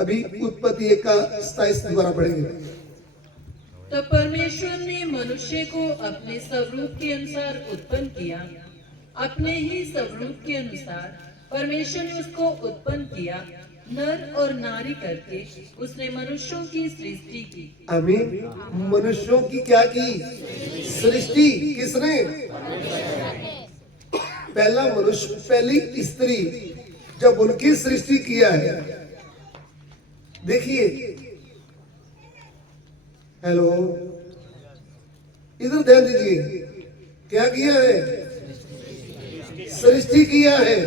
अभी उत्पत्ति 1 का 27 द्वारा पढ़ेंगे। तब परमेश्वर ने मनुष्य को अपने स्वरूप के अनुसार उत्पन्न किया, अपने ही स्वरूप के अनुसार परमेश्वर ने उसको उत्पन्न किया, नर और नारी करके उसने मनुष्यों की सृष्टि की। आमीन। मनुष्यों की क्या की सृष्टि? किसने? पहला मनुष्य, पहली स्त्री, जब उनकी सृष्टि किया है। देखिए, हेलो, इधर ध्यान दीजिए, क्या किया है? सृष्टि किया है।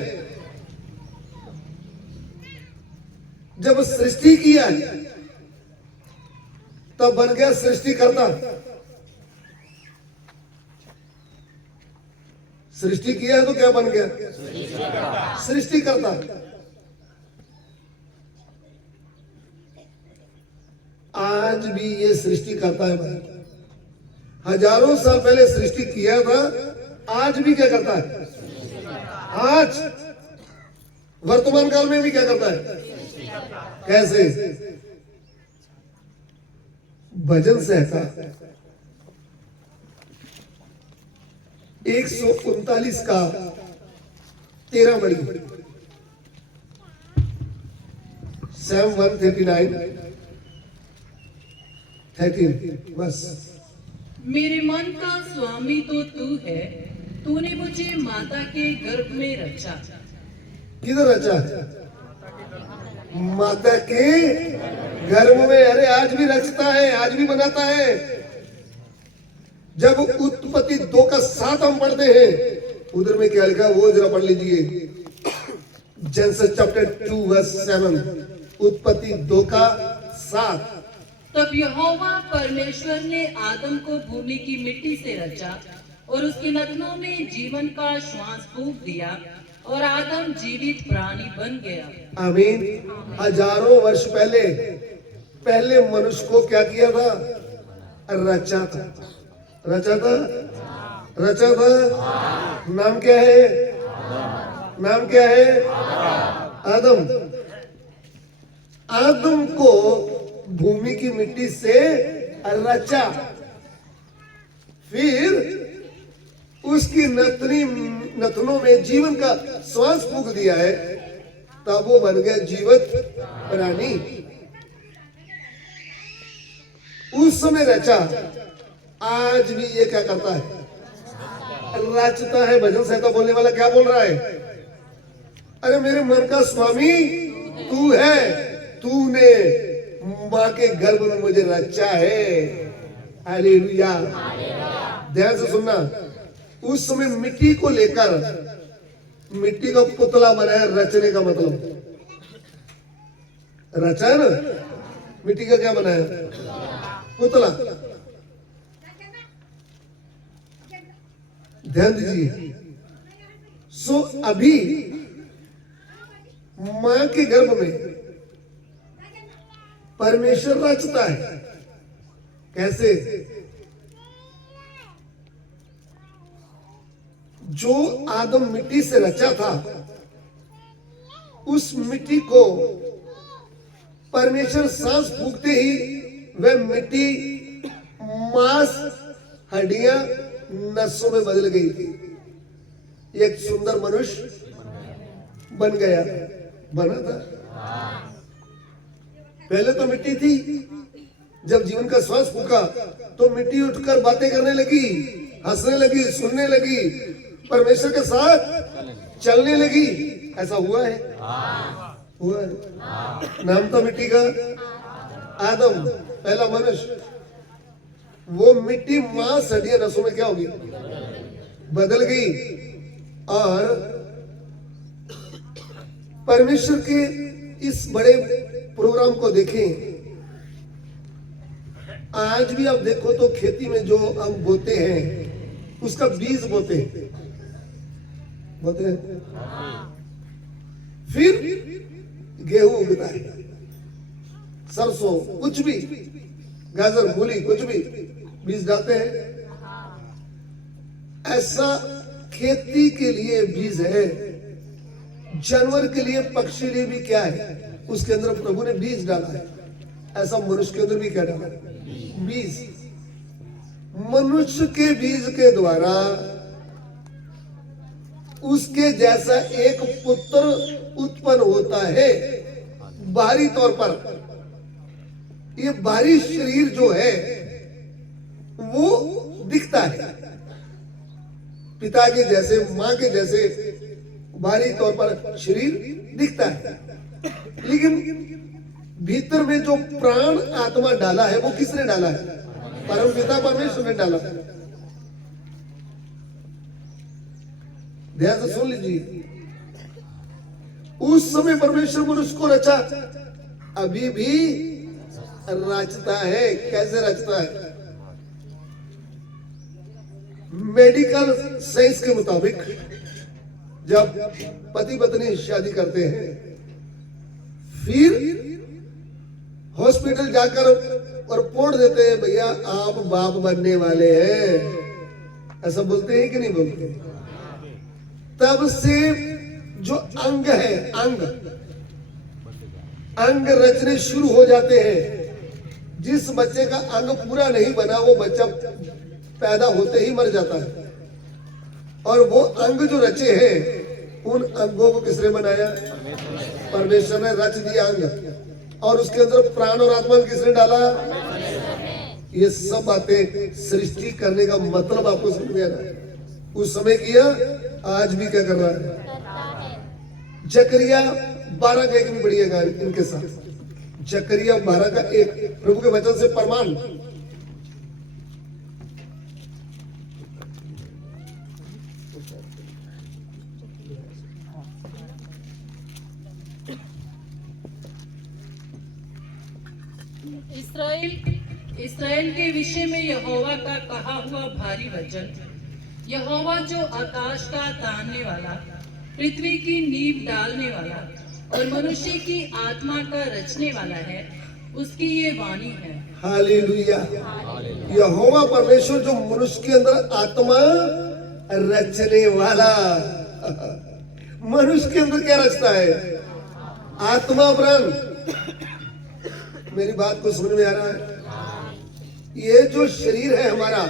जब सृष्टि किया है तब बन गया सृष्टि करता। सृष्टि किया है तो क्या बन गया? सृष्टि करता। आज भी ये सृष्टि करता है भाई। हजारों साल पहले सृष्टि किया था, आज भी क्या करता है? आज वर्तमान काल में भी क्या करता है? कैसे? भजन सहता 139 का 13 मणि, Psalm 139 13 बस। मेरे मन का स्वामी तो तू है, तूने मुझे माता के गर्भ में रचा। किधर रचा? माता के गर्भ में। अरे आज भी रचता है, आज भी बनाता है। जब उत्पत्ति 2 का 7 हम पढ़ते हैं, उधर में क्या लिखा वो जरा पढ़ लीजिए। जेनेसिस चैप्टर 2 वर्स 7, उत्पत्ति 2 का 7। तब यहोवा परमेश्वर ने आदम को भूमि की मिट्टी से रचा और उसके नथनों में जीवन का श्वास फूंक दिया और आदम जीवित प्राणी बन गया। आमीन। हजारों वर्ष पहले मनुष्य को क्या किया था? रचा था। रचा था, रचा था। नाम क्या है? नाम क्या है? आदम। आदम को भूमि की मिट्टी से रचा, फिर उसकी नथनों में जीवन का श्वास फूंक दिया है, तब वो बन गया जीवित प्राणी। उस समय रचा, आज भी ये क्या करता है? रचता है। भजन संहिता बोलने वाला क्या बोल रहा है? अरे मेरे मन का स्वामी तू है, तूने मां के गर्भ में मुझे रचा है। हालेलुया। ध्यान से सुनना। उस समय मिट्टी को लेकर मिट्टी का पुतला बनाया। रचने का मतलब रचा है ना। मिट्टी का क्या बनाया? पुतला। ध्यान दीजिए। सो अभी मां के गर्भ में परमेश्वर रचता है। कैसे? जो आदम मिट्टी से रचा था, उस मिट्टी को परमेश्वर सांस फूंकते ही वह मिट्टी मांस, हड्डियां, नसों में बदल गई थी। एक सुंदर मनुष्य बन गया। बना था। पहले तो मिट्टी थी। जब जीवन का श्वास फूंका तो मिट्टी उठकर बातें करने लगी, हंसने लगी, सुनने लगी, परमेश्वर के साथ चलने लगी। ऐसा हुआ है? हुआ है। नाम था मिट्टी का आदम, पहला मनुष्य। वो मिट्टी मांस, हड्डियां, नसों में क्या होगी? बदल गई। और परमेश्वर के इस बड़े प्रोग्राम को देखें। आज भी आप देखो तो खेती में जो हम बोते हैं, उसका बीज बोते हैं। फिर गेहूं उगता है, सरसों, कुछ भी, गाजर, मूली, कुछ भी बीज डालते हैं। ऐसा खेती के लिए बीज है, जानवर के लिए, पक्षी के लिए भी क्या है? उसके अंदर प्रभु ने बीज डाला है, ऐसा मनुष्य के अंदर भी क्या डाला है? बीज। मनुष्य के बीज के द्वारा उसके जैसा एक पुत्र उत्पन्न होता है। बाहरी तौर पर ये बाहरी शरीर जो है वो दिखता है पिता के जैसे, मां के जैसे बाहरी तौर पर शरीर दिखता है, लेकिन भीतर में जो प्राण आत्मा डाला है वो किसने डाला है? परम पिता परमेश्वर ने डाला है। ध्यान से सुन लीजिए, उस समय परमेश्वर मनुष्य को रचा, अभी भी रचता है। कैसे रचता है? मेडिकल साइंस के मुताबिक जब पति पत्नी शादी करते हैं, फिर हॉस्पिटल जाकर और रिपोर्ट देते हैं, भैया आप बाप बनने वाले हैं, ऐसा बोलते हैं कि नहीं बोलते? तब से जो अंग है, अंग रचने शुरू हो जाते हैं। जिस बच्चे का अंग पूरा नहीं बना वो बच्चा पैदा होते ही मर जाता है, और वो अंग जो रचे हैं उन अंगों को किसने बनाया? परमेश्वर ने रच दिया अंग, और उसके अंदर प्राण और आत्मा किसने डाला? ये सब बातें सृष्टि करने का मतलब आपको समझ में आ रहा है? उस समय किया, आज भी क्या कर रहा है? जकरिया 12 का एक भी बढ़िएगा इनके साथ। जकरिया 12 का एक, प्रभु के वचन से प्रमाण। इस्राएल के विषय में यहोवा का कहा हुआ भारी वचन, यहोवा जो आकाश का तानने वाला, पृथ्वी की नींव डालने वाला और मनुष्य की आत्मा का रचने वाला है, उसकी ये वाणी है। हालेलुया। यहोवा परमेश्वर जो मनुष्य के अंदर आत्मा रचने वाला, मनुष्य के अंदर क्या रचता है? आत्मा प्राण। मेरी बात को समझ में आ रहा है? ये जो शरीर है हमारा,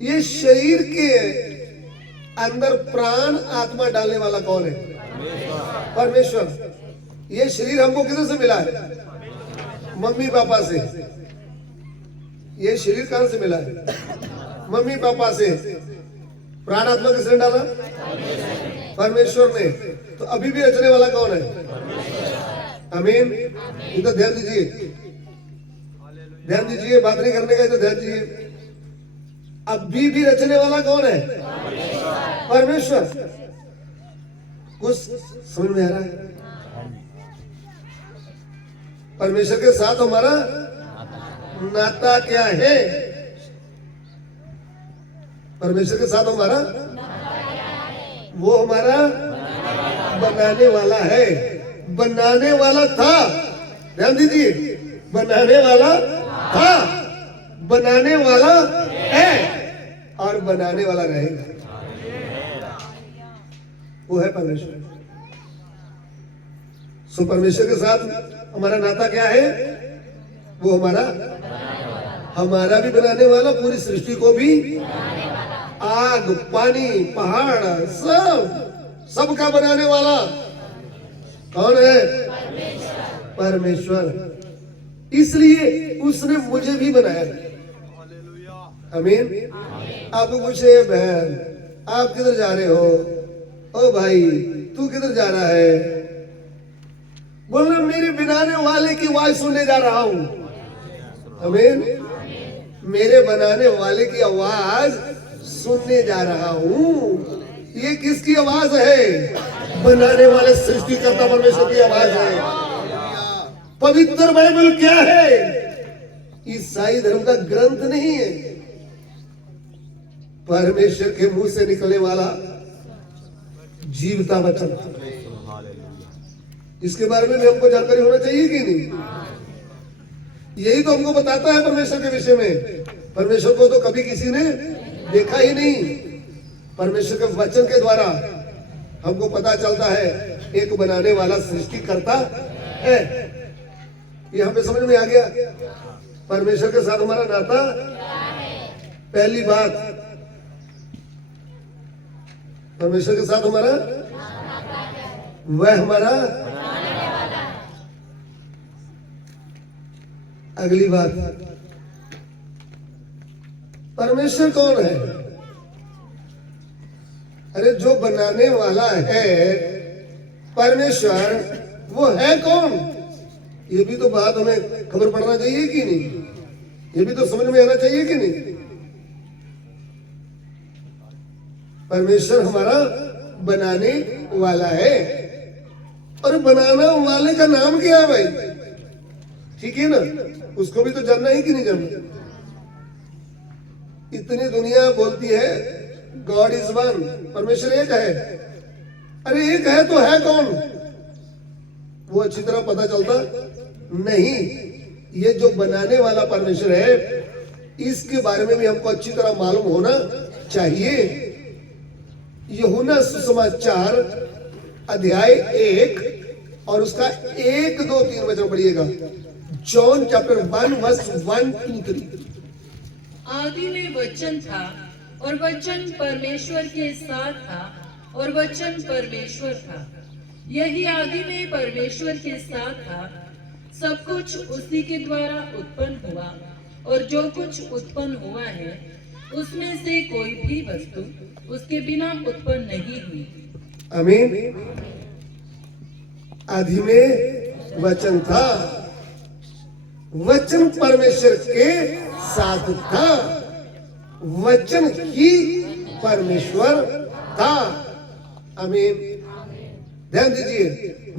ये शरीर के अंदर प्राण आत्मा डालने वाला कौन है? परमेश्वर। ये शरीर हमको किधर से मिला है? मम्मी पापा से। ये शरीर कहां से मिला है? मम्मी पापा से। प्राण आत्मा किसने डाला? परमेश्वर ने। तो अभी भी रचने वाला कौन है? आमीन। इधर ध्यान दीजिए, ध्यान दीजिए, बात नहीं करने का, इधर ध्यान दीजिए। अभी भी रचने वाला कौन है? परमेश्वर। कुछ समझ में आ रहा है? परमेश्वर के साथ हमारा नाता क्या है? परमेश्वर के साथ हमारा, वो हमारा बनाने वाला है, बनाने वाला था। ध्यान दीजिए, बनाने वाला था, बनाने वाला है और बनाने वाला रहेगा। वो है परमेश्वर। सो परमेश्वर के साथ हमारा नाता क्या है? वो हमारा भी बनाने वाला, पूरी सृष्टि को भी, आग पानी पहाड़ सबका बनाने वाला कौन है? परमेश्वर। इसलिए उसने मुझे भी बनाया। आमीन। आपको पूछे, बहन आप किधर जा रहे हो? ओ भाई तू किधर जा रहा है? बोलना, मेरे बनाने वाले की आवाज सुनने जा रहा हूं। आमीन। मेरे बनाने वाले की आवाज सुनने जा रहा हूं। ये किसकी आवाज है? बनाने वाले सृष्टिकर्ता परमेश्वर की आवाज है। पवित्र बाइबल क्या है? ईसाई धर्म का ग्रंथ नहीं है, परमेश्वर के मुंह से निकलने वाला जीवता वचन। इसके बारे में भी हमको जानकारी होना चाहिए कि नहीं? यही तो हमको बताता है परमेश्वर के विषय में। परमेश्वर को तो कभी किसी ने देखा ही नहीं। परमेश्वर के वचन के द्वारा हमको पता चलता है एक बनाने वाला सृष्टिकर्ता है। यहाँ पे समझ में आ गया परमेश्वर के साथ हमारा नाता। पहली बात, परमेश्वर के साथ हमारा वह हमारा। अगली बात, परमेश्वर कौन है? अरे जो बनाने वाला है परमेश्वर, वो है कौन? ये भी तो बात हमें खबर पड़ना चाहिए कि नहीं? ये भी तो समझ में आना चाहिए कि नहीं? परमेश्वर हमारा बनाने वाला है। और बनाने वाले का नाम क्या है भाई? ठीक है ना, उसको भी तो जानना है कि नहीं जानना? इतनी दुनिया बोलती है गॉड इज वन, परमेश्वर एक है। अरे एक है तो है कौन? वो अच्छी तरह पता चलता नहीं। ये जो बनाने वाला परमेश्वर है, इसके बारे में भी हमको अच्छी तरह मालूम होना चाहिए। यूहन्ना सुसमाचार अध्याय 1 और उसका 1, 2, 3 वचन पढ़िएगा। John chapter 1 verse 1, 2, 3। आदि में वचन था और वचन परमेश्वर के साथ था और वचन परमेश्वर था। यही आदि में परमेश्वर के साथ था। सब कुछ उसी के द्वारा उत्पन्न हुआ और जो कुछ उत्पन्न हुआ है उसमें से कोई भी वस्तु उसके बिना उत्पन्न नहीं हुई। आमीन। आदि में वचन था, वचन परमेश्वर के साथ था, वचन ही परमेश्वर था। आमीन। ध्यान दीजिए,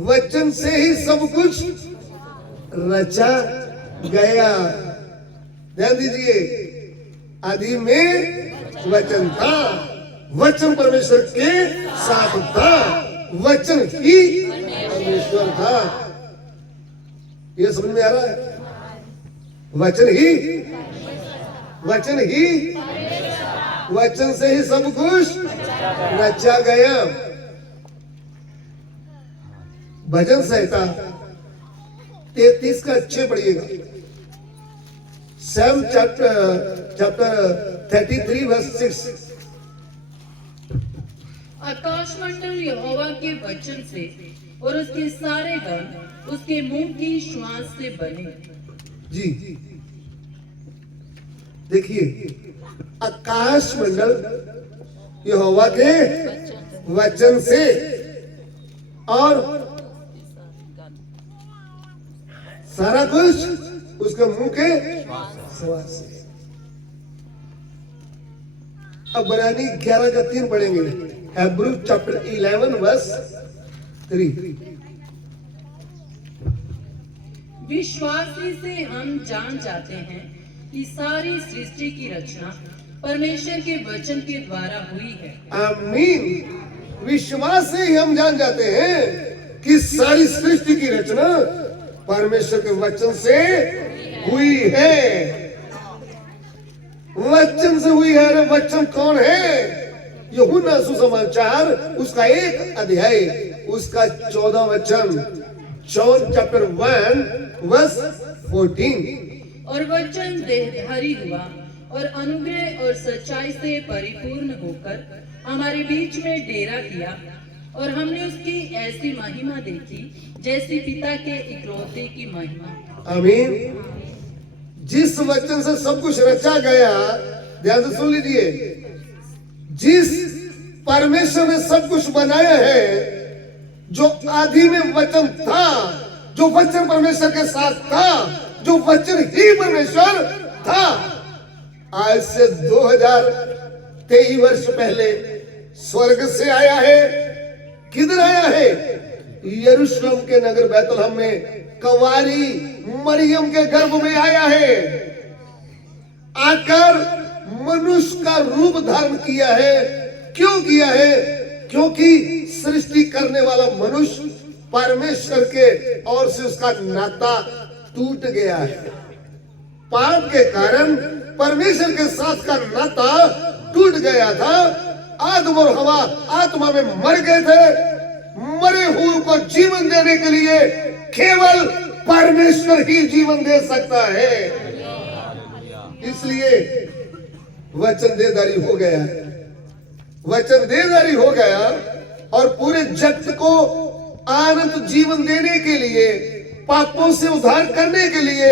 वचन से ही सब कुछ रचा गया। ध्यान दीजिए, आदि में वचन था, वचन परमेश्वर के साथ था, वचन ही परमेश्वर था। ये समझ में आ रहा है? वचन ही, वचन से ही सब कुछ रचा गया। भजन संहिता 33 का 6 पढ़िएगा। Psalm chapter 33 verse 6। आकाश मंडल यहोवा के वचन से और उसके सारे गण उसके मुंह की श्वास से बने। जी देखिए, आकाश मंडल यहोवा के वचन से और सारा कुछ उसके मुंह के श्वास से। अब बयानी 11 का 3 पढ़ेंगे। Hebrew chapter 11 verse 3। विश्वास ही से हम जान जाते हैं कि सारी सृष्टि की रचना परमेश्वर के वचन के द्वारा हुई है। आमीन। विश्वास से ही हम जान जाते हैं कि सारी सृष्टि की रचना परमेश्वर के वचन से हुई है। वचन से हुई है। अरे वचन कौन है? यूहन्ना सुसमाचार उसका 1 अध्याय उसका 14 वचन। John chapter 1 verse 14। और वचन देहधारी हुआ और अनुग्रह और सच्चाई से परिपूर्ण होकर हमारे बीच में डेरा किया और हमने उसकी ऐसी महिमा देखी जैसी पिता के इकलौते की महिमा। आमीन। जिस वचन से सब कुछ रचा गया, ध्यान से सुन लीजिए, जिस परमेश्वर ने सब कुछ बनाया है, जो आदि में वचन था, जो वचन परमेश्वर के साथ था, जो वचन ही परमेश्वर था, आज से 2023 वर्ष पहले स्वर्ग से आया है। किधर आया है? यरूशलेम के नगर बैतलहम में कवारी मरियम के गर्भ में आया है। आकर मनुष्य का रूप धारण किया है। क्यों किया है? क्योंकि सृष्टि करने वाला मनुष्य परमेश्वर के ओर से उसका नाता टूट गया है। पाप के कारण परमेश्वर के साथ का नाता टूट गया था। आदम और हवा आत्मा में मर गए थे। मरे हुए को जीवन देने के लिए केवल परमेश्वर ही जीवन दे सकता है। इसलिए वचन देदारी हो गया है, वचन देदारी हो गया और पूरे जगत को आनंद जीवन देने के लिए, पापों से उद्धार करने के लिए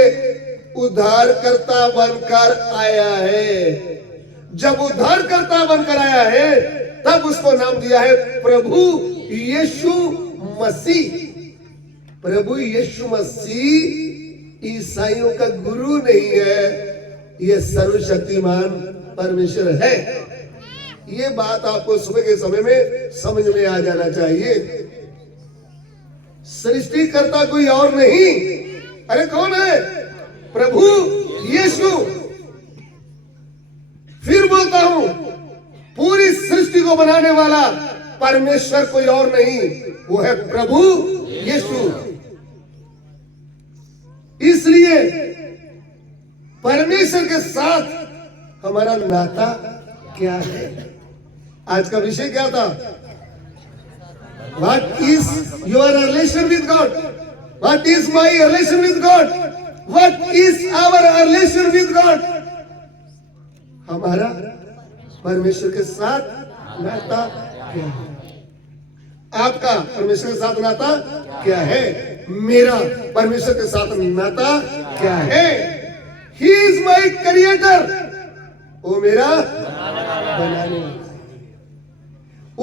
उद्धारकर्ता बनकर आया है। जब उद्धारकर्ता बनकर आया है तब उसको नाम दिया है प्रभु यीशु मसीह। प्रभु यीशु मसीह ईसाइयों का गुरु नहीं है, यह सर्वशक्तिमान परमेश्वर है। ये बात आपको सुबह के समय में समझ में आ जाना चाहिए। सृष्टिकर्ता कोई और नहीं, अरे कौन है? प्रभु यीशु। फिर बोलता हूं, पूरी सृष्टि को बनाने वाला परमेश्वर कोई और नहीं, वो है प्रभु यीशु। इसलिए परमेश्वर के साथ हमारा नाता क्या है? आज का विषय क्या था? What is your relation with God? What is my relation with God? What is our relation with God? हमारा परमेश्वर के साथ नाता क्या है? आपका परमेश्वर के साथ नाता क्या है? मेरा परमेश्वर के साथ नाता क्या है? He is my creator. वो मेरा बनाने वाला,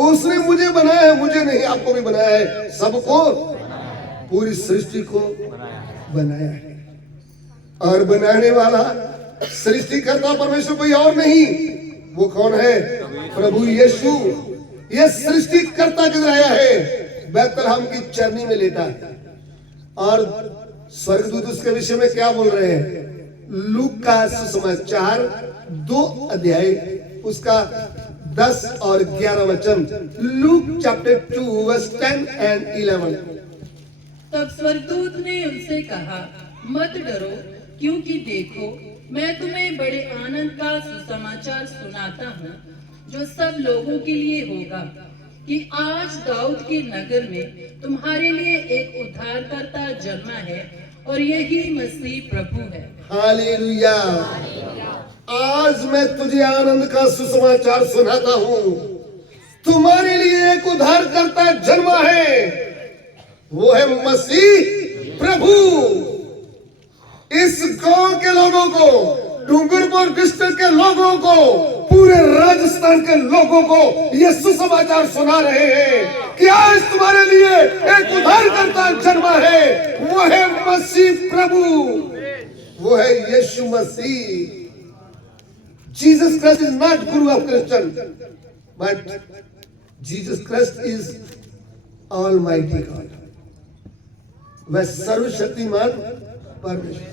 उसने मुझे बनाया है, मुझे नहीं, आपको भी बनाया है, सबको, पूरी सृष्टि को बनाया है। और बनाने वाला सृष्टिकर्ता परमेश्वर कोई और नहीं, वो कौन है? प्रभु यीशु। ये सृष्टिकर्ता किधर आया है? बैतलहम की चरनी में लेटा है। और स्वर्गदूत उसके विषय में क्या बोल रहे हैं? लूक का सुसमाचार 2 अध्याय उसका 10 और 11 वचन। Luke chapter 2 verse 10 and 11। तब स्वर्गदूत ने उनसे कहा, मत डरो, क्योंकि देखो मैं तुम्हें बड़े आनंद का सुसमाचार सुनाता हूँ, जो सब लोगों के लिए होगा, कि आज दाऊद के नगर में तुम्हारे लिए एक उद्धारकर्ता जन्मा है, और यही मसीह प्रभु है। हालेलुया। आज मैं तुझे आनंद का सुसमाचार सुनाता हूँ, तुम्हारे लिए एक उद्धारकर्ता जन्मा है, वो है मसीह प्रभु। इस गांव के लोगों को, डूंगरपुर डिस्ट्रिक्ट के लोगों को, पूरे राजस्थान के लोगों को ये सुसमाचार सुना रहे हैं कि आज तुम्हारे लिए एक उद्धारकर्ता जन्मा है, वो है मसीह प्रभु, वो है यीशु मसीह। Jesus Christ is not Guru of Christian, but Jesus Christ is Almighty God. वह सर्वशक्तिमान परमेश्वर,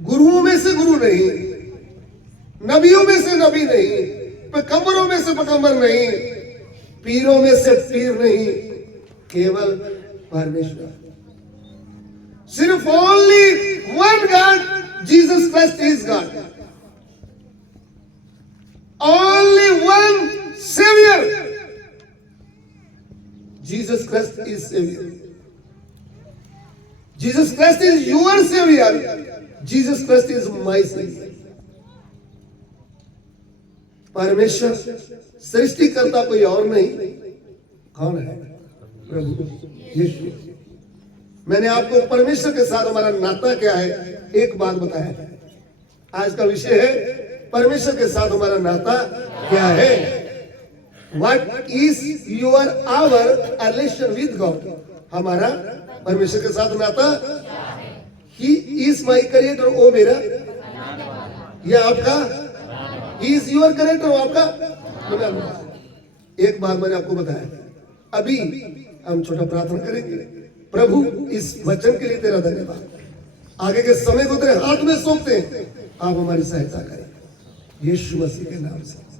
गुरुओं में से गुरु नहीं, नबियों में से नबी नहीं, पैगंबरों में से पैगंबर नहीं, पीरों में से पीर नहीं, केवल परमेश्वर। सिर्फ only one God, Jesus Christ is God. Only one Savior. Jesus Christ is Savior. Jesus Christ is your Savior. Jesus Christ is my Savior. परमेश्वर सृष्टिकर्ता कोई और नहीं, कौन है? प्रभु यीशु। मैंने आपको परमेश्वर के साथ हमारा नाता क्या है एक बात बताया। आज का विषय है परमेश्वर के साथ हमारा नाता क्या है? What is your our relation with God? हमारा परमेश्वर के साथ नाता, He is my creator, वो मेरा, ये आपका, He is your creator, वो आपका। एक बात मैंने आपको बताया, अभी हम छोटा प्रार्थना करेंगे। प्रभु इस वचन के लिए तेरा धन्यवाद, आगे के समय को तेरे हाथ में सौंपते हैं, आप हमारी सहायता करें यीशु मसीह के नाम से।